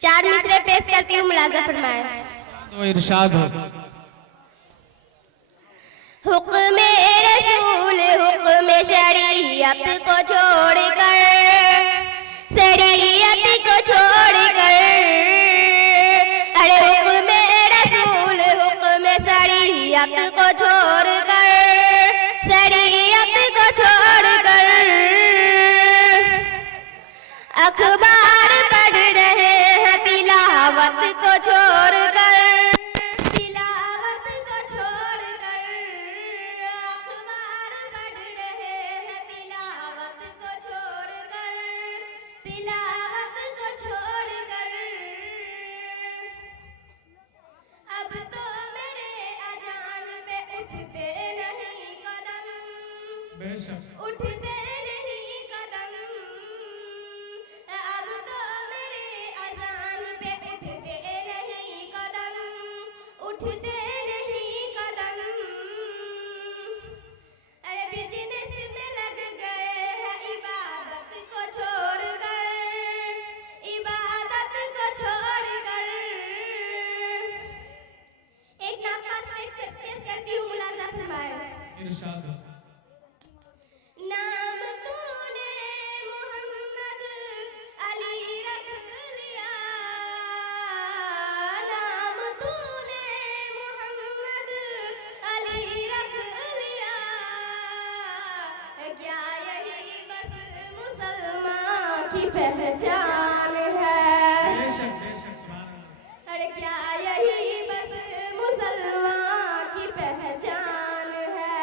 चार मिसरे पेश करती हूँ, मुलाजा फरमाए। तो इरशाद हो। हुक्म रसूल हुक्म शरीयत को छोड़कर, शरीयत को छोड़कर, अरे हुक्म रसूल हुक्म शरीयत को छोड़कर, शरीयत को छोड़कर अखबार पढ़ रहे हैं तिलावत को छोड़कर, तिलावत को छोड़कर अखबार पढ़ रहे हैं तिलावत को छोड़कर, तिलावत को छोड़कर अब तो मेरे अजान पे उठते नहीं कदम, बेशक उठते नहीं कदम, अब तो मेरे अजान पे उठते नहीं कदम, उठते नहीं कदम, अरे बिजनेस में लग गए हैं इबादत को छोड़कर, इबादत को छोड़कर। एक नाम पेश करती हूँ, मुलाजा फरमाए। इरशाद हो। नाम तूने मोहम्मद अली रख लिया, नाम तूने मोहम्मद अली रख लिया, क्या यही बस मुसलमान की पहचान है? बेशक बेशक सुभान अल्लाह। अरे क्या यही बस मुसलमान की पहचान है?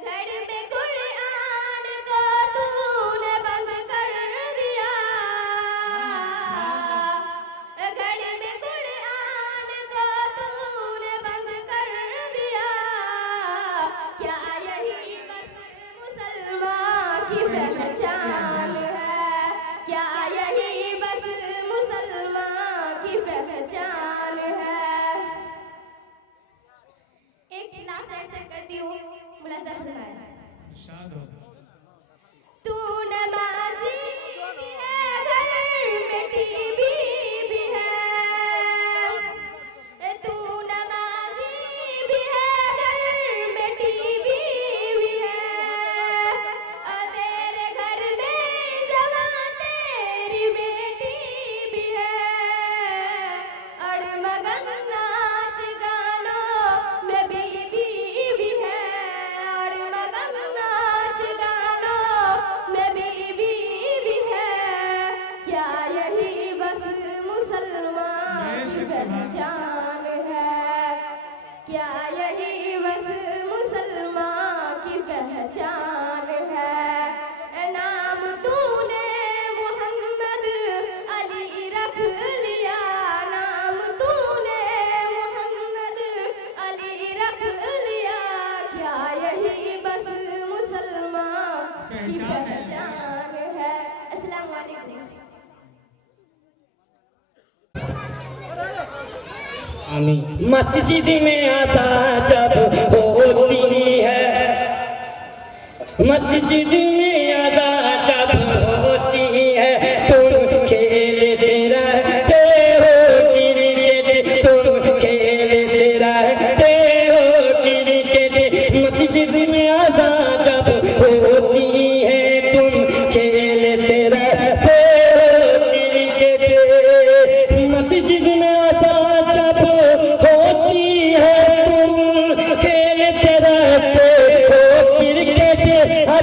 घर में कुरान को तूने बंद कर दिया, घर में कुरान को तूने बंद कर दिया, क्या यही बस मुसलमान की पहचान है? क्या यही बस मुसलमान की पहचान है? एक लास्ट सेट करती हूँ, मुलाजा फरमाए। इरशाद हो। तू नमाज़ी भी है, घर में टीवी भी है, तू नमाज़ी भी है, घर में टीवी भी है, और तेरे घर में जवां तेरी बेटी भी है, और मगन नाच गानों में बीवी भी है, और मगन नाच गानों में बीवी भी है, क्या यही बस मुसलमान की पहचान है? क्या यही बस मुसलमान की पहचान है? नाम तूने मोहम्मद अली रख लिया, नाम तूने मोहम्मद अली रख लिया, क्या यही बस मुसलमान की पहचान है? अस्सलाम वालेकुम। मस्जिद में आसा जब होती है, मस्जिद में आसा जब होती है, तुम खेलते रहते हो क्रिकेट, तुम खेलते रहते हो क्रिकेट, मस्जिद में आसा जब होती है, तुम खेलते रहते हो क्रिकेट, मस्जिद में आसा जब होती है, तुम खेलते रहते हो क्रिकेट,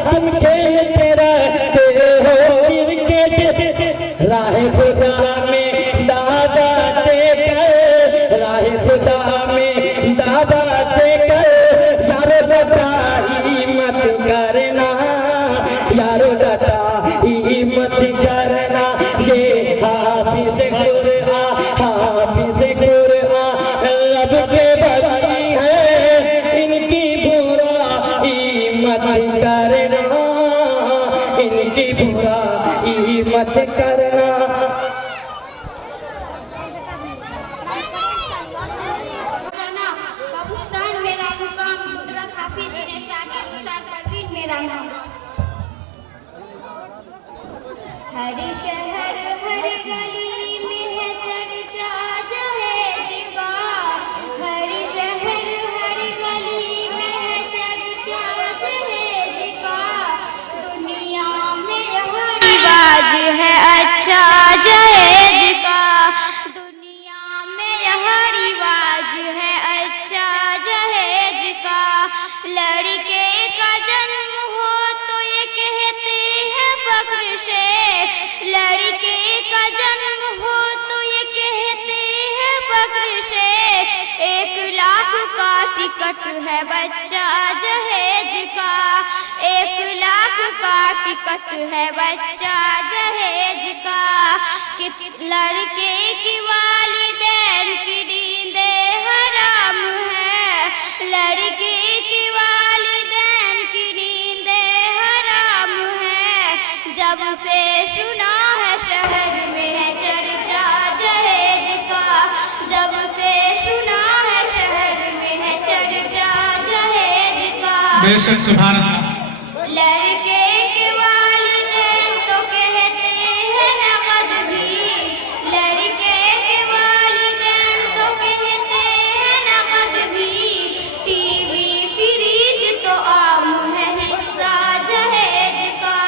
तुम खेलते रहते हो क्रिकेट, राह खुदा में दादा देकर, राह खुदा में दादा देकर, यारो बेटा हिम्मत करना, यारो बेटा हिम्मत करना, ये हाफिज़ कुरान, हाफिज़ कुरान रब के बड़ी है, इनकी बुराई मत करना, इनकी बुराई मत करना। कब्रिस्तान मेरा मुकाम, कुदरत हाफिज ने शागिर मुशार परवीन मेरा नाम। हर शहर हर गली में है चर्चा जहेज का, हर शहर हर गली में है चर्चा जहेज का। दुनिया में यह रिवाज है अच्छा जहेज का, दुनिया में यह रिवाज है अच्छा जहेज का। लड़के का जन्म हो तो ये कहते हैं फख्र से, लड़के का जन्म हो तो ये कहते हैं फख्र से। 1 लाख का टिकट है बच्चा जहेज का, 1 लाख का टिकट है बच्चा जहेज का। कि लड़के की वालिदैन की नींदें हराम है, लड़के की वालिदैन की नींदें हराम है। जब से सुना है शहर में है चर्चा जहेज का, जब से सुना है शहर में है चर्चा जहेज का। बेशक सुभान अल्लाह। लड़के के वालिदैन तो कहते हैं नकद भी, लड़के के वालिदैन तो कहते हैं नकद भी। टीवी फ्रिज तो आम है हिस्सा जहेज का,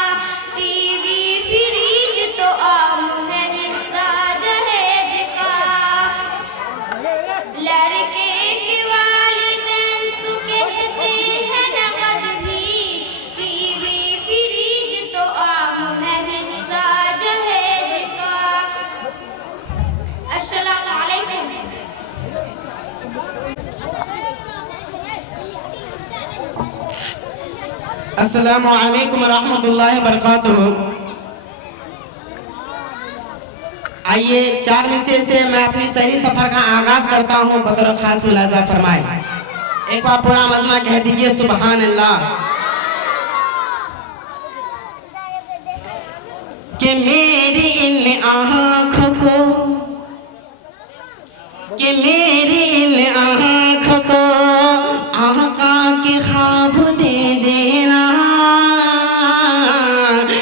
टीवी फ्रिज तो आम है हिस्सा जहेज का। लड़के के वालिदैन तो कहते हैं नकद भी, टीवी फ्रिज तो आम है हिस्सा जहेज का। अस्सलामु अलैकुम। अस्सलामु अलैकुम रहमतुल्लाहि बरकातुहू। आइए 4 मिसरे से मैं अपनी सही सफर का आगाज करता हूँ। बतौर खास मुलाजा फरमाए, एक बार पूरा मजमा कह दीजिए सुभान अल्लाह। कि मेरी इन आँखों को, कि मेरी इन आँखों को आका के ख्वाब दे देना,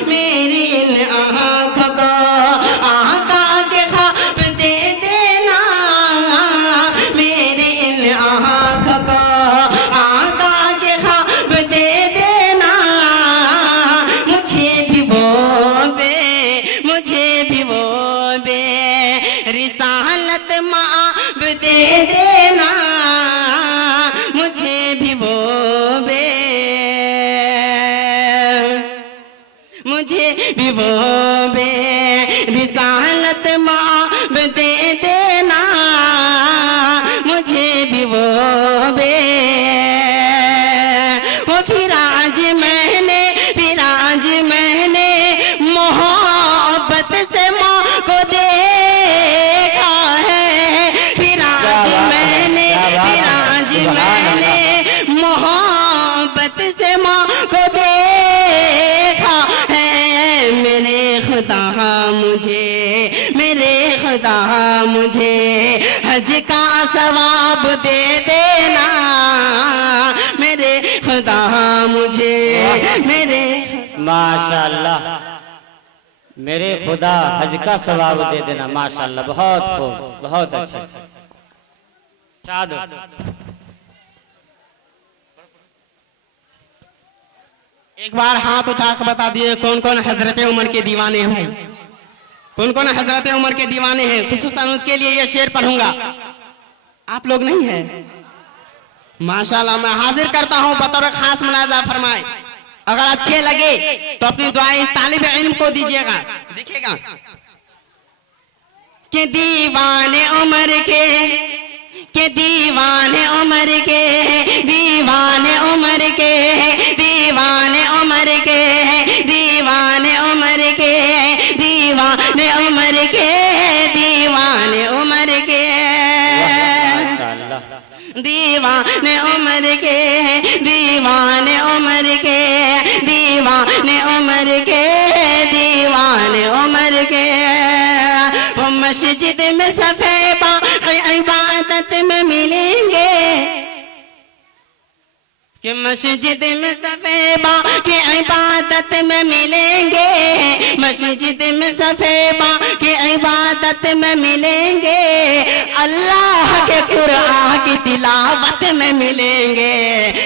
मेरी इन आँखों को आका के ख्वाब दे देना, मेरी इन आँखों को आका के ख्वाब दे देना। मुझे भी वो बे रिसालत माब दे देना, मुझे भी वो बे, मुझे भी वो बे रिसालत माब दे देना, मुझे भी वो बे। वो फिर आज मैंने मोहब्बत से माँ को देखा है, फिर आज मैंने मोहब्बत से माँ को देखा है। मेरे खुदा मुझे हज का सवाब दे देना, मेरे खुदा मुझे मेरे माशाअल्लाह, मेरे खुदा हज का सवाब दे देना। माशाअल्लाह, बहुत खूब, बहुत अच्छे। एक बार हाथ उठा कर बता दिए कौन कौन हजरत उमर के दीवाने हैं भाई, कौन कौन हजरत उमर के दीवाने हैं। खुसूसन उसके लिए ये शेर पढ़ूंगा, आप लोग नहीं है। माशाल्लाह, मैं हाजिर करता हूँ बतौर खास मुलाजा फरमाए। अगर अच्छे लगे तो अपनी दुआएं इस तालिब इल्म को दीजिएगा। देखिएगा कि दीवाने उमर के, कि दीवाने उमर के, दीवाने उमर के, दीवाने उमर के, दीवाने उमर के, दीवाने उमर के, दीवाने उमर के, दीवाने उमर के, दीवाने उमर के, दीवाने उमर के, दीवाने उमर के। वो मस्जिद में सफे इबादत में मिलेंगे, कि मस्जिद में सफेबा की इबादत में मिलेंगे, मस्जिद में सफेबा की इबादत में मिलेंगे, अल्लाह के कुरान की तिलावत में मिलेंगे।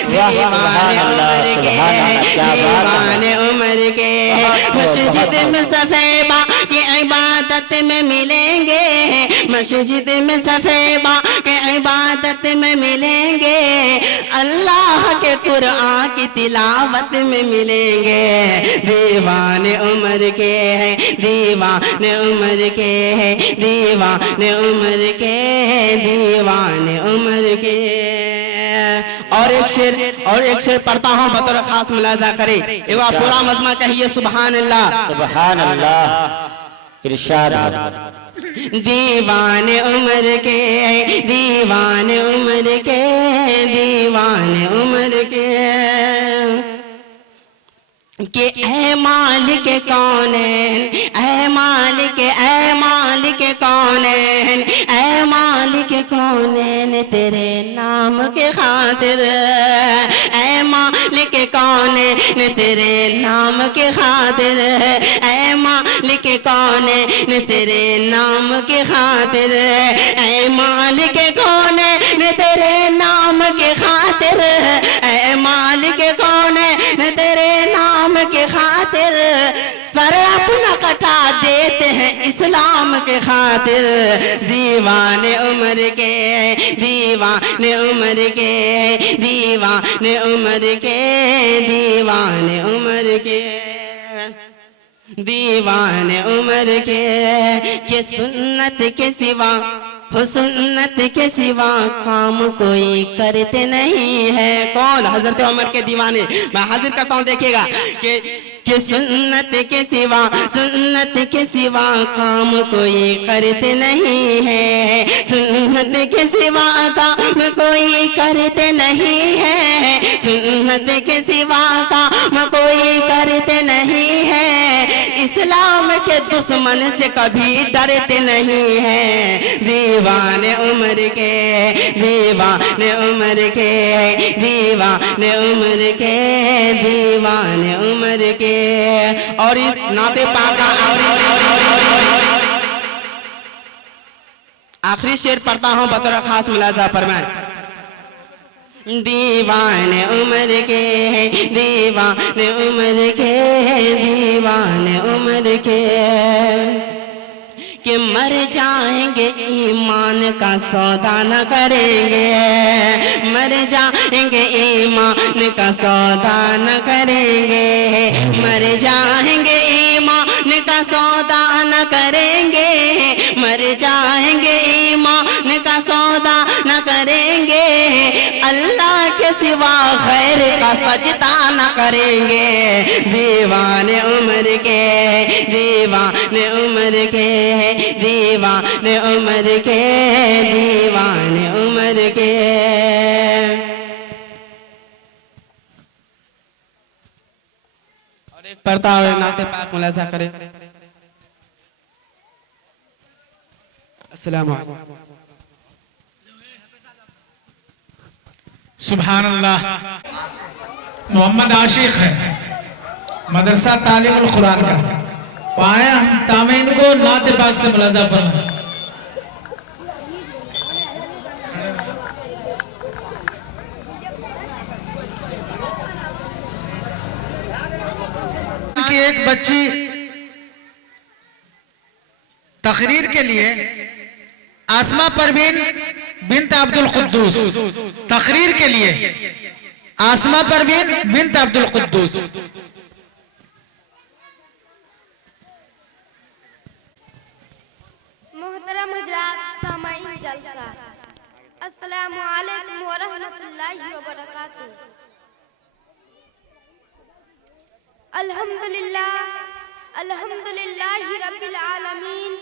दीवाने उम्र के दीवाने उम्र के मस्जिद में सफेबा की इबादत में मिलेंगे, मस्जिद में सफेबा के इबादत में मिलेंगे, अल्लाह के कुरान की तिलावत में मिलेंगे। दीवाने उम्र के हैं, दीवाने उम्र के हैं, दीवाने उम्र के, दीवाने उम्र के। और एक शेर पढ़ता हूँ, बतौर खास मुलाजा करे। एक बार पूरा मजमा कहिए सुभान अल्लाह। सुभान अल्लाह। इरशाद। दीवाने उम्र के, दीवाने उम्र के, दीवाने उम्र के, कि ऐ मालिक कौनैन, ऐ मालिक, ऐ मालिक कौनैन, ऐ मालिक कौनैन तेरे नाम के खातिर, ऐ मालिक कौनैन तेरे नाम के खातिर, ऐ मालिक कौनैन तेरे नाम के खातिर, ऐ मालिक कौनैन तेरे नाम के खातिर, ऐ मालिक कौनैन तेरे नाम के खातिर, सर अपना कटा देते हैं इस्लाम के खातिर। दीवाने उम्र के, दीवाने उम्र के, दीवाने उम्र के, दीवाने उम्र के, दीवाने उम्र के सुन्नत के सिवा, हो सुन्नत के सिवा काम कोई करते नहीं है। कौन? हजरत उमर के दीवाने। मैं हाजिर करता हूँ, देखिएगा कि सुन्नत के सिवा, सुन्नत के सिवा काम कोई करते नहीं है, सुन्नत के सिवा काम कोई करते नहीं है, सुन्नत के सिवा काम कोई करते नहीं है, इस्लाम के दुश्मन से कभी डरते नहीं है। दीवाने उम्र के, दीवाने उम्र के, दीवाने उम्र के, दीवाने उम्र के। और इस नाते पाक का आखिरी शेर पढ़ता हूं, बतौर खास मुलाजा फरमाएं। दीवाने उम्र के, दीवाने उम्र के, दीवाने उम्र के, कि मर जाएंगे ईमान का सौदा न करेंगे, मर जाएंगे ईमान का सौदा न करेंगे, मर जाएंगे ईमान का सौदा न करेंगे, मर जाएंगे ईमान का सौदा न करेंगे, अल्लाह के सिवा खैर का सजदा न करेंगे। दीवाने उम्र के, दीवाने उम्र के, दीवाने उम्र के, दीवाने उम्र के। और एक पढ़ता हुए नाते पाक मुलाजा करें। अस्सलाम वालेकुम। सुभान अल्लाह। मोहम्मद आशिक है, मदरसा तालीमुल कुरान का। पाया हम तामीन को नाते पाक से मुलाजा फरमाएं। कि एक बच्ची तकरीर के लिए आसमा परवीन बिन्त अब्दुल कुद्दूस, तकरीर के लिए आसमा परवीन बिन्त अब्दुल कुद्दूस। मोहतरम हजरात, सामाईन जलसा, अस्सलामु अलैकुम व रहमतुल्लाहि व बरकातुहू। अल्हम्दुलिल्लाह, अल्हम्दुलिल्लाहि रब्बिल आलमीन,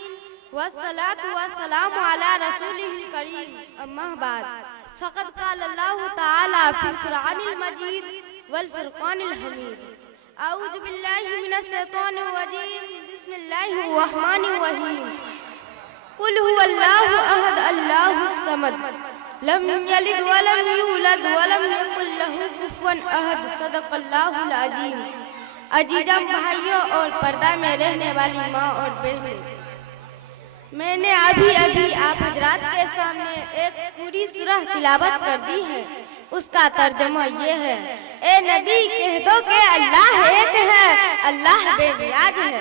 वस्सलातु वस्सलामु अला रसूलिहिल करीम, अम्मा बाद। फ़क़द क़ाल अल्लाहु तआला फ़िल क़ुरआनिल मजीद वल फ़ुरक़ानिल हमीद। अऊज़ु बिल्लाहि मिनश शैतानिर रजीम, बिस्मिल्लाहिर रहमानिर रहीम। कुल हुवल्लाहु अहद अल्लाहुस समद, लम यलिद व लम यूलद व लम यकुल लहू कुफ़ुवन अहद। सदक़ल्लाहुल अज़ीम। अजीज़म भाइयों और पर्दा में रहने वाली माँ और बहनें, मैंने अभी अभी आप हजरात के सामने एक पूरी सूरह तिलावत कर दी है। उसका तर्जमा ये है, ए नबी कह दो कि अल्लाह एक है, अल्लाह बेनियाज है।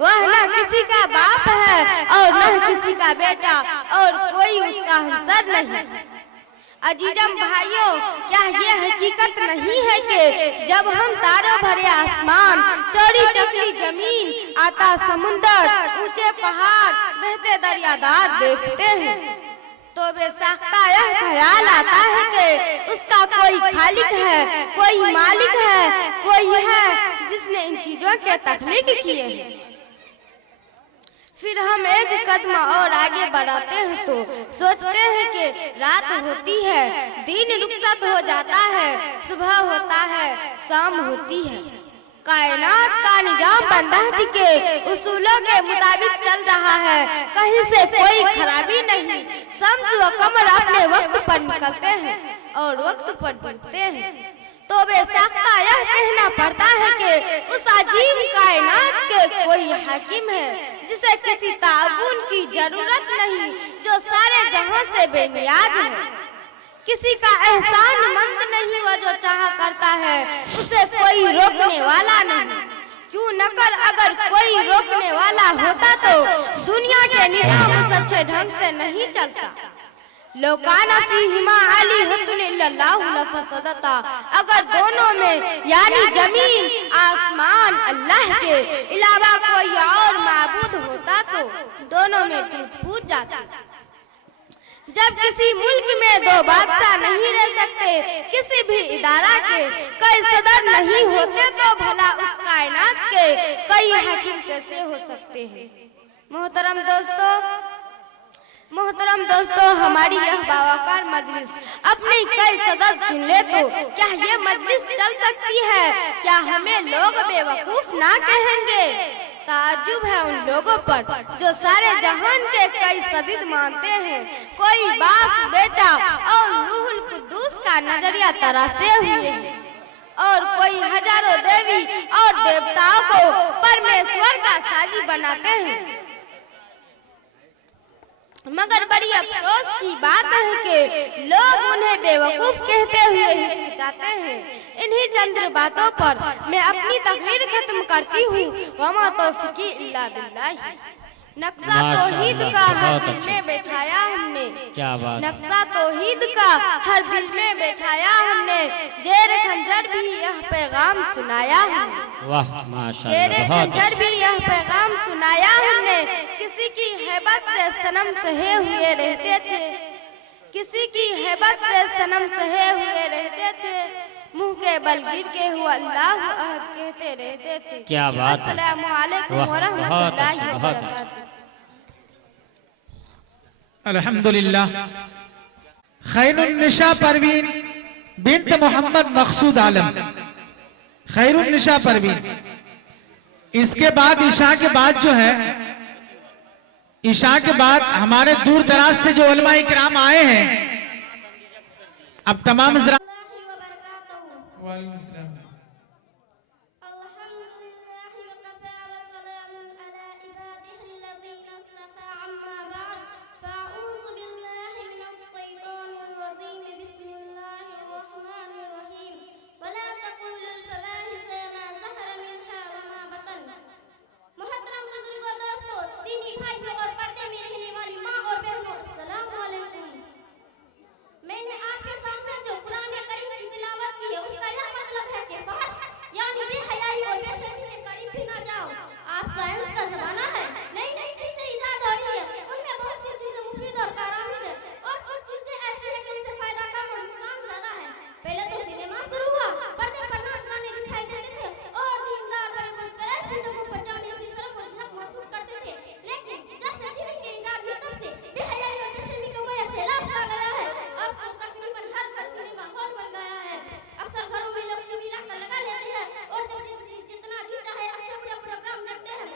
वह न किसी का बाप है और न किसी का बेटा और कोई उसका हमसर नहीं। अजीजम भाइयों, क्या ये हकीकत नहीं है कि जब हम तारों भरे आसमान, चौड़ी चकली जमीन, आता समुंदर, ऊंचे पहाड़, बहते दरियादार देखते हैं तो बेसाख्ता यह ख्याल आता है कि उसका कोई खालिक है, कोई मालिक है, कोई है जिसने इन चीजों के तख्लीक किए हैं। फिर हम एक कदम और आगे बढ़ाते हैं तो सोचते हैं कि रात होती है, दिन रुखसत हो जाता है, सुबह होता है, शाम होती है। कायनात का निजाम बंधा टिके उसूलों के मुताबिक चल रहा है, कहीं से कोई खराबी नहीं। शम्स व कमर अपने वक्त पर निकलते हैं और वक्त पर डूबते हैं। तो बेसाख्ता यह कहना पड़ता है कि उस अजीम कायनात के कोई हाकिम है जिसे किसी ताउन की जरूरत नहीं, जो सारे जहां से बेनियाज है। किसी का एहसान मंद नहीं, वह जो चाह करता है उसे कोई रोकने वाला नहीं। क्यों न कर अगर कोई रोकने वाला होता तो दुनिया के निजाम उस अच्छे ढंग से नहीं चलता। लोकाना फीहिमा आलिहतुन इल्लल्लाहु लफसदता, अगर दोनों में यानी जमीन आसमान अल्लाह के अलावा कोई और माबूद होता तो दोनों में टूट फूट जाती। जब किसी मुल्क में दो बादशाह नहीं रह सकते, किसी भी इदारा के कई सदर नहीं होते तो भला उस कायनात के कई हाकिम कैसे हो सकते हैं। मोहतरम दोस्तों, हमारी यह बावकार मजलिस अपनी कई सदर चुन ले तो क्या ये मजलिस चल सकती है? क्या हमें लोग बेवकूफ ना कहेंगे? ताज्जुब है उन लोगों पर जो सारे जहान के कई सदीद मानते हैं, कोई बाप बेटा और रूहुल कुद्दूस का नजरिया तरासे हुए हैं और कोई हजारों देवी और देवताओं को परमेश्वर का साजी बनाते हैं। मगर बड़ी अफसोस की बात है कि लोग उन्हें बेवकूफ कहते हुए हिचकिचाते हैं। इन्हीं चंद बातों पर मैं अपनी तकरीर खत्म करती हूँ। वमा तौफीकी इल्ला बिल्लाह। नक्शा तौहीद का हर दिल में बैठाया हमने, क्या बात, नक्शा तौहीद का हर दिल में बैठाया हमने, जेर खंजर भी यह पैगाम सुनाया हमने। वाह माशाअल्लाह, जेर खंजर भी यह पैगाम सुनाया हमने। किसी की हैबत से सनम सहे हुए रहते थे, किसी की हैबत से सनम सहे हुए रहते थे, मुंह के बल गिर के हुआ अल्लाह अहद कहते रहते थे। क्या बात, अस्सलामु अलैकुम व रहमतुल्लाहि व बरकातुहू। अल्हम्दुलिल्लाह। खैरुन्निसा परवीन बिन्त मोहम्मद मकसूद आलम, खैरुन्निसा परवीन। इसके बाद ईशा के बाद जो है, ईशा के बाद हमारे दूर दराज से जो उलमा इकराम आए हैं, अब तमाम मैंने आपके सामने जो कुरान करीम की तिलावत की है उसका यह मतलब है कि फहश यानी बेहयाई और बेशर्मी के करीब भी ना जाओ। आज साइंस का जमाना है, नई नई चीजें इजाद हो रही है, उनमें बहुत सी चीजें मुफीद और कारामद है और कुछ चीजें ऐसी है कि उनसे फायदा कम और नुकसान ज्यादा है। पहले तो सिनेमा शुरू हुआ, पर्दे पर नाच गाने दिखाई देते थे और दीनदार बड़े बुजुर्ग ऐसी जगहों पर जाने से शर्म और झिझक महसूस करते थे। लेकिन जब से टीवी के इजाद हुआ तब से बेहयाई और बेशर्मी का गोया सैलाब सा गया है। अब तो तकरीबन हर घर सिनेमा हॉल बन गया है। अक्सर घरों में लोग टीवी लगा लेते हैं और जब जितना जी चाहे अच्छे बुरे प्रोग्राम देखते हैं।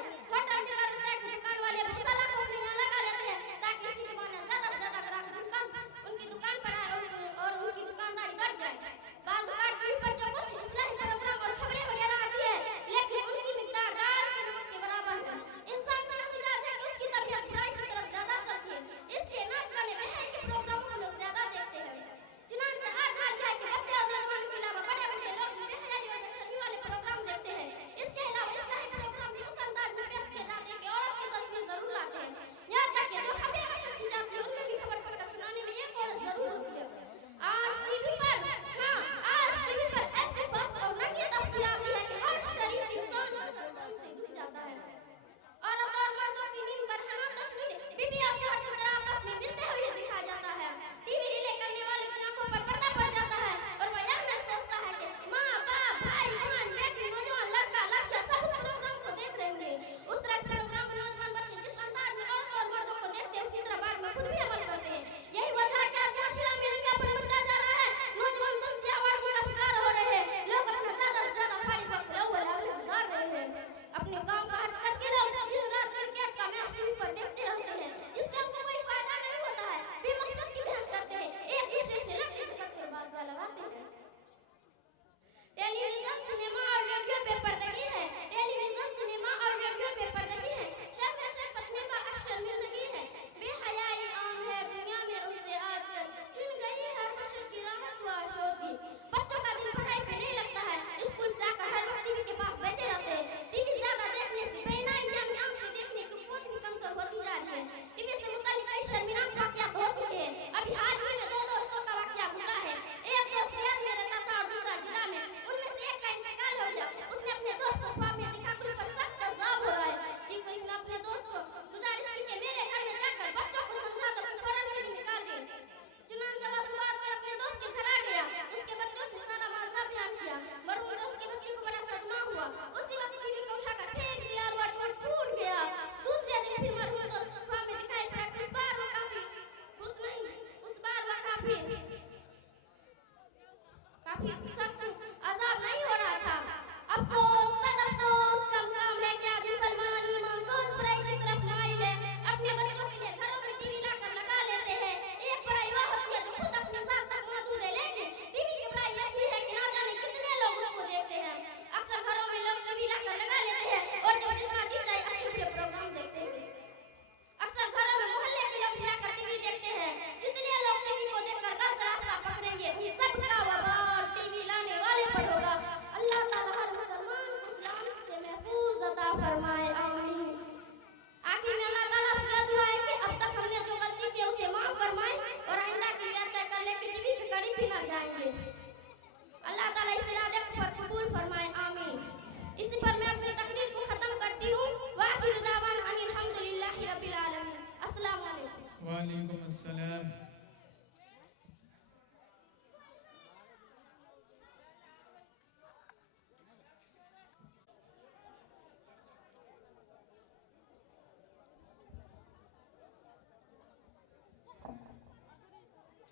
बीबी और शौहर की तरह आपस में मिलते हुए दिखाया जाता है। टीवी रिले करने वाले की आंखों पर पर्दा पड़ जाता है और वह यह नहीं सोचता है कि माँ बाप भाई बहन बेटी नौजवान लड़का लड़कियां सब उस प्रोग्राम को देख रहे होंगे। उस तरह के प्रोग्राम में नौजवान बच्चे जिस अंदाज में औरतों और मर्दों को देखते हैं उसी तरह बाद में खुद भी अमल करते हैं। यही वजह है कि आज माशरा में लिंगापन बढ़ता जा रहा है। नौजवान जिनसी आवाज़ का शिकार हो रहे हैं। लोग अपना ज्यादा से ज्यादा फारिग वक्त लौल में गुजार रहे हैं। अपने काम काज करके लोग दिन रात क्रिकेट का मैच टीवी पर देखते रहते हैं जिससे उनको कोई फायदा नहीं होता है। बेमकसद की बहस करते हैं, एक दूसरे से लड़ते झगड़ते बाजा लगाते हैं। टेलीविजन सिनेमा और रेडियो पे पर्दगी है। टेलीविजन सिनेमा और रेडियो पे पर्दगी है। शर्म शर्फत में अक्सर मिलगी है। बेहयाई आम है दुनिया में उनसे आजकल छिन गई है हर बशर की राहत व आशोगी। बच्चों का दिल पढ़ाई पे नहीं लगता है। स्कूल से आकर हर वक्त टीवी के पास बैठे रहते हैं। टीवी ज्यादा देखने से बेनाई यानी आंख से देखने की कुवत भी कमजोर होती जा रही है। टीवी से मुतालिक कई शर्मनाक वाकयात हो चुके हैं। अभी हाल ही में 2 दोस्तों का वाकया गुजरा है। एक दोस्त रियाद में रहता था और दूसरा जिला में। उनमें से एक का इंतकाल हो गया। उसने अपने दोस्त को ख्वाब में देखा कि ऊपर सख्त अज़ाब हो रहा है। एक इसने अपने दोस्त को गुजारिश की कि मेरे घर में जाकर बच्चों को समझा दो कि फौरन टीवी निकाल दे। चुनांचे वह सुबह कर अपने दोस्त के घर आ गया। उसके बच्चों से सारा माजरा बयान किया। मरहूम दोस्त के बच्चे को बड़ा सदमा हुआ। उसी वक्त टीवी को उठाकर फेंक दिया और वह टूट गया। दूसरे दिन फिर मरहूम दोस्त को ख्वाब में दिखाई पड़ा कि उस बार वो काफी खुश नहीं, उस बार वह काफी सख्त अजाब नहीं हो रहा था। अफसोस सद अफसोस कम काम है कि आज मुसलमान ईमान सोच बुराई की तरफ माइल है। अपने बच्चों के लिए घरों में टीवी लाकर लगा लेते हैं। एक बुराई वह होती है जो खुद अपने साथ तक मौजूद है लेकिन टीवी की बुराई ऐसी है कि ना जाने कितने लोग उसको देखते हैं। अक्सर घरों में लोग टीवी लाकर लगा लेते हैं और जब जितना जी चाहे अच्छे बुरे प्रोग्राम देखते हैं। अक्सर घरों में मोहल्ले के लोग जाकर टीवी देखते हैं। जितने लोग टीवी को देखकर गलत रास्ता पकड़ेंगे उन सबका वबाल टीवी लाने वाले पर होगा। अल्लाह ताला हर मुसलमान को इस्लाम से महफूज अता फरमाए, आमीन। आखिर में अल्लाह ताला से दुआ है कि अब तक हमने जो गलती की उसे माफ फरमाए और आइंदा के लिए तय कर ले कि टीवी के करीब भी ना जाएंगे। अल्लाह ताला इस इरादे पर कबूल फरमाए, आमीन। इसी पर मैं अपनी तकरीर को खत्म करती हूँ। वाखिर दावाना अनिल हम्दुलिल्लाहि रब्बिल आलमीन। अस्सलाम वालेकुम। वालेकुम अस्सलाम।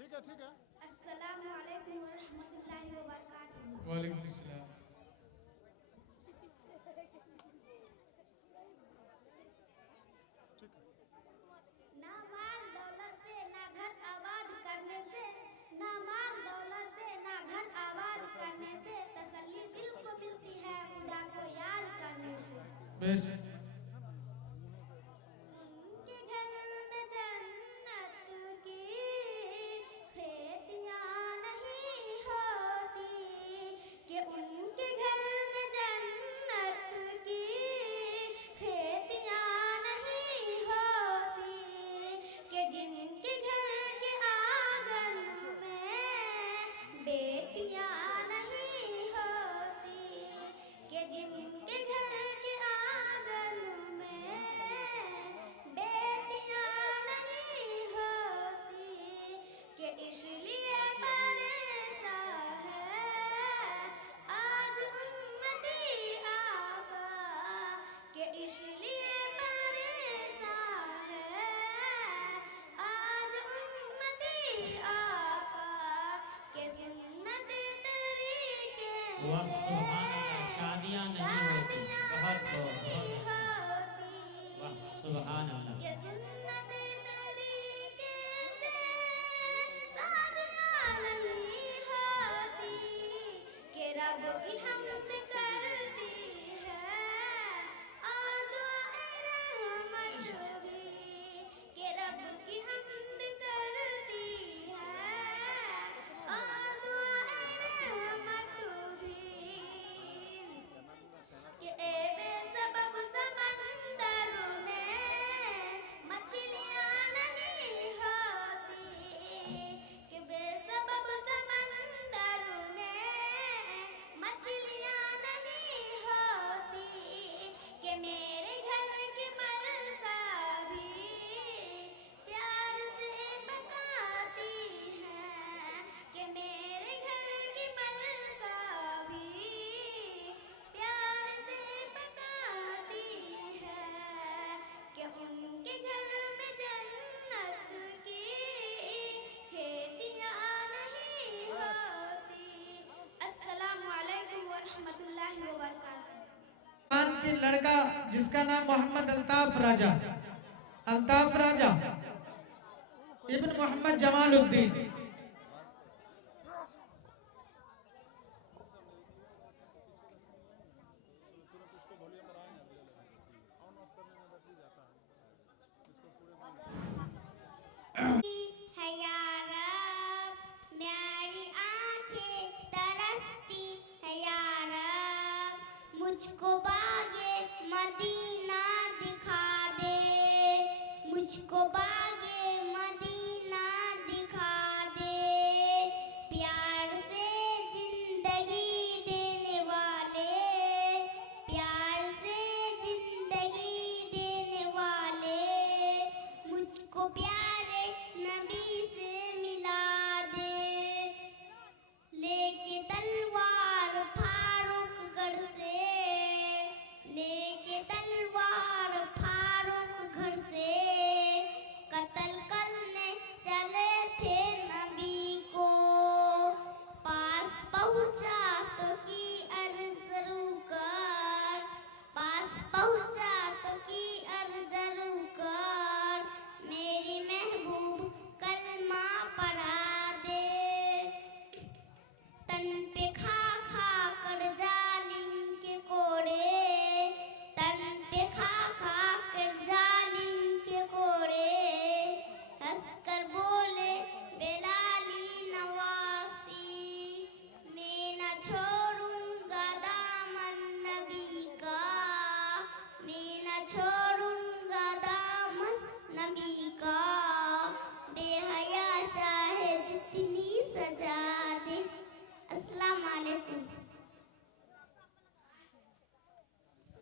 ठीक है ठीक है। अस्सलामु अलैकुम व रहमतुल्लाहि व बरकातुहू। वालेकुम अस्सलाम। ना माल दौलत से ना घर आबाद करने से, ना माल दौलत से ना घर आबाद करने से तसल्ली दिल को मिलती है खुदा को याद करने से। बेशक उनके घर में जन्नत की खेतियाँ नहीं होती कि उनके घर में जन्नत की खेतियाँ नहीं होती कि जिनके घर के आंगन में बेटियाँ नहीं होती कि जिनके घर के आंगन में बेटियाँ नहीं होती कि इसलिए परेशान है आज उम्मती आका कि इसलिए परेशान है आज उम्मती आका के सुन्नत तरीके वाह से सुभान अल्लाह। शादियां नहीं होती। बहुत खूब, बहुत अच्छा। होती वाह सुभान अल्लाह। ये सुन्नत तरीके से शादियां नहीं होती कि रब की हमद करती है और दुआएं रहमत भी कि रब की हमद करती है और दुआएं रहमत भी कि ए बेसबब सब लड़का जिसका नाम मोहम्मद अल्ताफ राजा इब्न मोहम्मद जमालुद्दीन